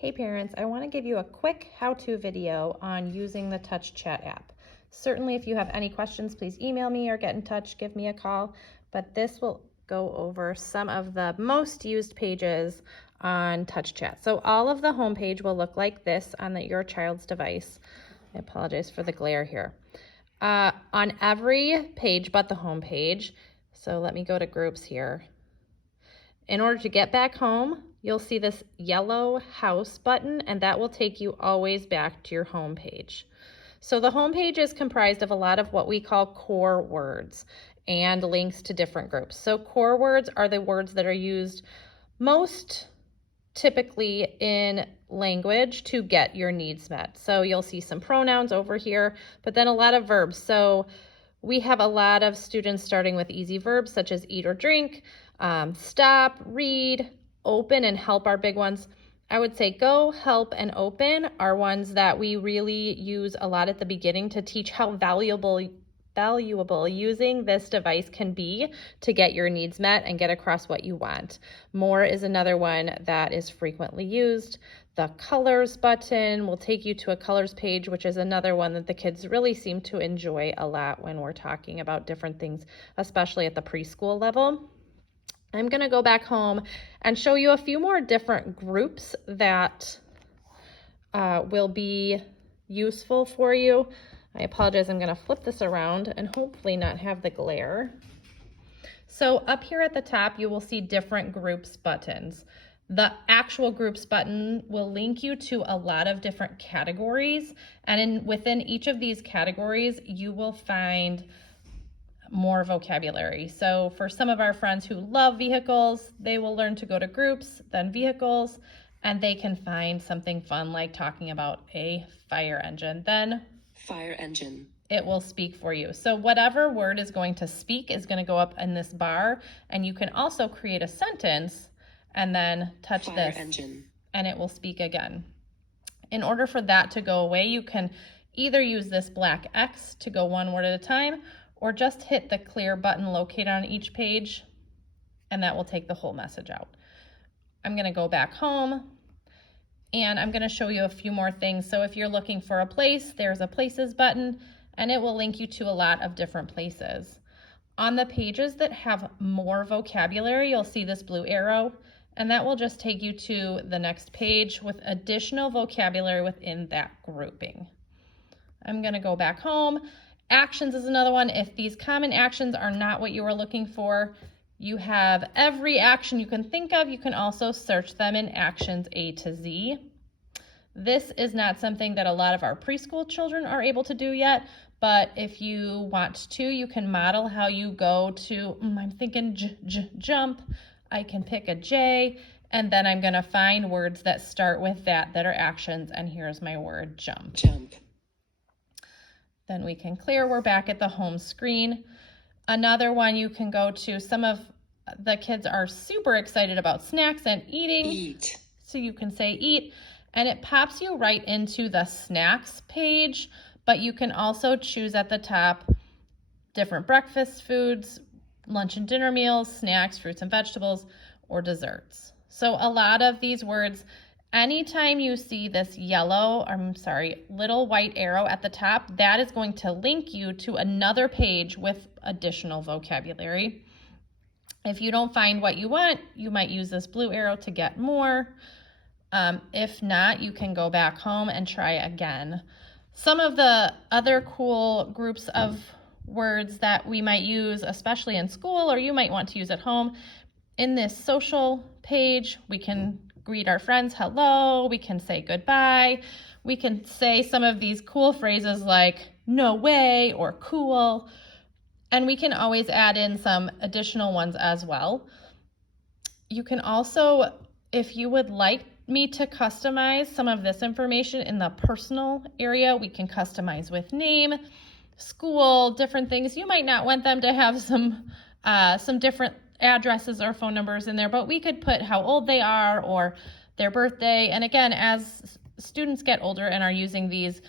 Hey parents, I want to give you a quick how-to video on using the TouchChat app. Certainly if you have any questions, please email me or get in touch, give me a call, but this will go over some of the most used pages on TouchChat. So all of the homepage will look like this on your child's device. I apologize for the glare here. On every page but the home page, so let me go to groups here. In order to get back home, you'll see this yellow house button, and that will take you always back to your home page. So the home page is comprised of a lot of what we call core words and links to different groups. So core words are the words that are used most typically in language to get your needs met. So you'll see some pronouns over here, but then a lot of verbs. So we have a lot of students starting with easy verbs such as eat or drink, stop, read, open, and help are big ones. I would say go, help, and open are ones that we really use a lot at the beginning to teach how valuable using this device can be to get your needs met and get across what you want. More is another one that is frequently used. The colors button will take you to a colors page, which is another one that the kids really seem to enjoy a lot when we're talking about different things, especially at the preschool level. I'm going to go back home and show you a few more different groups that will be useful for you. I apologize, I'm going to flip this around and hopefully not have the glare. So up here at the top, you will see different groups buttons. The actual groups button will link you to a lot of different categories, and within each of these categories, you will find more vocabulary. So for some of our friends who love vehicles, they will learn to go to groups, then vehicles, and they can find something fun like talking about a fire engine. Then fire engine. It will speak for you. So whatever word is going to speak is going to go up in this bar, and you can also create a sentence and then touch fire this engine, and it will speak again. In order for that to go away, you can either use this black X to go one word at a time, or just hit the clear button located on each page, and that will take the whole message out. I'm going to go back home, and I'm going to show you a few more things. So if you're looking for a place, there's a places button, and it will link you to a lot of different places. On the pages that have more vocabulary, you'll see this blue arrow, and that will just take you to the next page with additional vocabulary within that grouping. I'm going to go back home. Actions is another one. If these common actions are not what you were looking for, you have every action you can think of. You can also search them in actions A to Z. This is not something that a lot of our preschool children are able to do yet, but if you want to, you can model how you go to, I'm thinking jump. I can pick a J, and then I'm going to find words that start with that are actions, and here's my word, jump. Jump. Then we can clear. We're back at the home screen. Another one you can go to, some of the kids are super excited about snacks and eating. Eat. So you can say eat, and it pops you right into the snacks page, but you can also choose at the top different breakfast foods, lunch and dinner meals, snacks, fruits and vegetables, or desserts. So a lot of these words, anytime you see this little white arrow at the top, that is going to link you to another page with additional vocabulary. If you don't find what you want, you might use this blue arrow to get more. If not, you can go back home and try again. Some of the other cool groups of words that we might use, especially in school, or you might want to use at home, in this social page, we can greet our friends, hello, we can say goodbye, we can say some of these cool phrases like no way or cool, and we can always add in some additional ones as well. You can also, if you would like me to customize some of this information in the personal area, we can customize with name, school, different things. You might not want them to have some different addresses or phone numbers in there, but we could put how old they are or their birthday. And again, as students get older and are using these,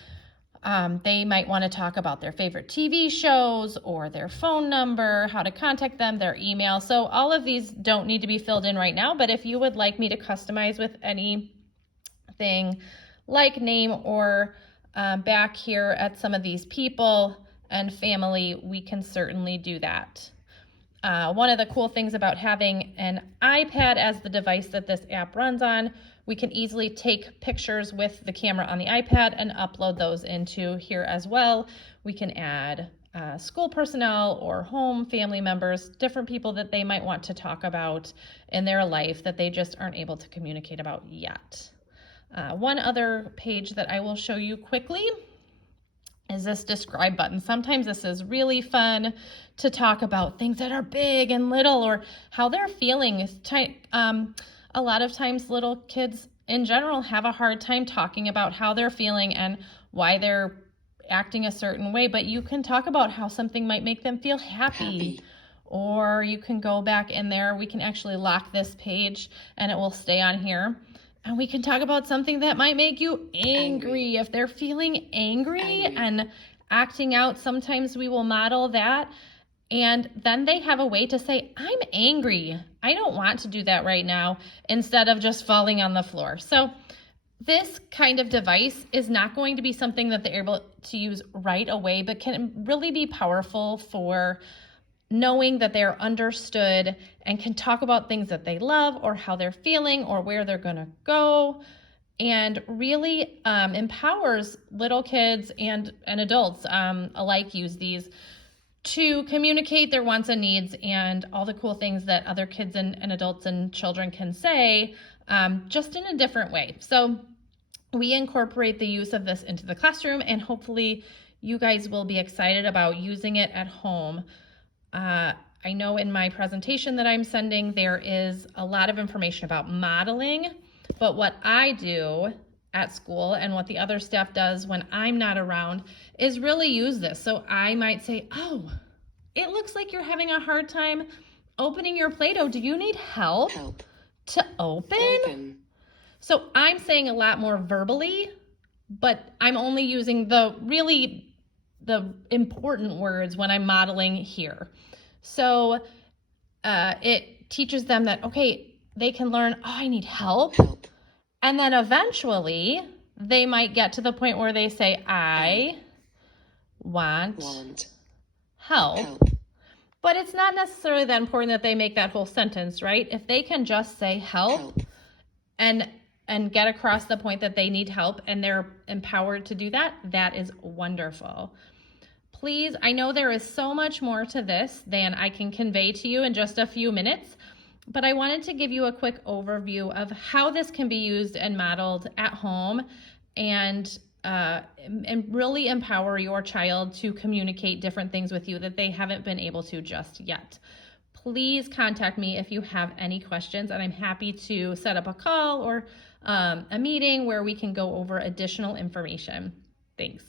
they might want to talk about their favorite TV shows or their phone number, how to contact them, their email. So all of these don't need to be filled in right now, but if you would like me to customize with any anything like name or back here at some of these people and family, we can certainly do that. One of the cool things about having an iPad as the device that this app runs on, we can easily take pictures with the camera on the iPad and upload those into here as well. We can add school personnel or home family members, different people that they might want to talk about in their life that they just aren't able to communicate about yet. One other page that I will show you quickly is this describe button. Sometimes this is really fun to talk about things that are big and little or how they're feeling. A lot of times little kids in general have a hard time talking about how they're feeling and why they're acting a certain way, but you can talk about how something might make them feel happy. Or you can go back in there. We can actually lock this page and it will stay on here. And we can talk about something that might make you angry. If they're feeling angry and acting out, sometimes we will model that. And then they have a way to say, I'm angry. I don't want to do that right now, instead of just falling on the floor. So this kind of device is not going to be something that they're able to use right away, but can really be powerful for knowing that they're understood and can talk about things that they love or how they're feeling or where they're going to go, and really empowers little kids and adults alike use these to communicate their wants and needs and all the cool things that other kids and adults and children can say, just in a different way. So we incorporate the use of this into the classroom, and hopefully you guys will be excited about using it at home. I know in my presentation that I'm sending, there is a lot of information about modeling, but what I do at school and what the other staff does when I'm not around is really use this. So I might say, oh, it looks like you're having a hard time opening your Play-Doh. Do you need help to open? So I'm saying a lot more verbally, but I'm only using the important words when I'm modeling here. So it teaches them that, okay, they can learn, oh, I need help. And then eventually they might get to the point where they say, I want help. But it's not necessarily that important that they make that whole sentence, right? If they can just say help and get across the point that they need help and they're empowered to do that, that is wonderful. Please, I know there is so much more to this than I can convey to you in just a few minutes, but I wanted to give you a quick overview of how this can be used and modeled at home and really empower your child to communicate different things with you that they haven't been able to just yet. Please contact me if you have any questions, and I'm happy to set up a call or a meeting where we can go over additional information. Thanks.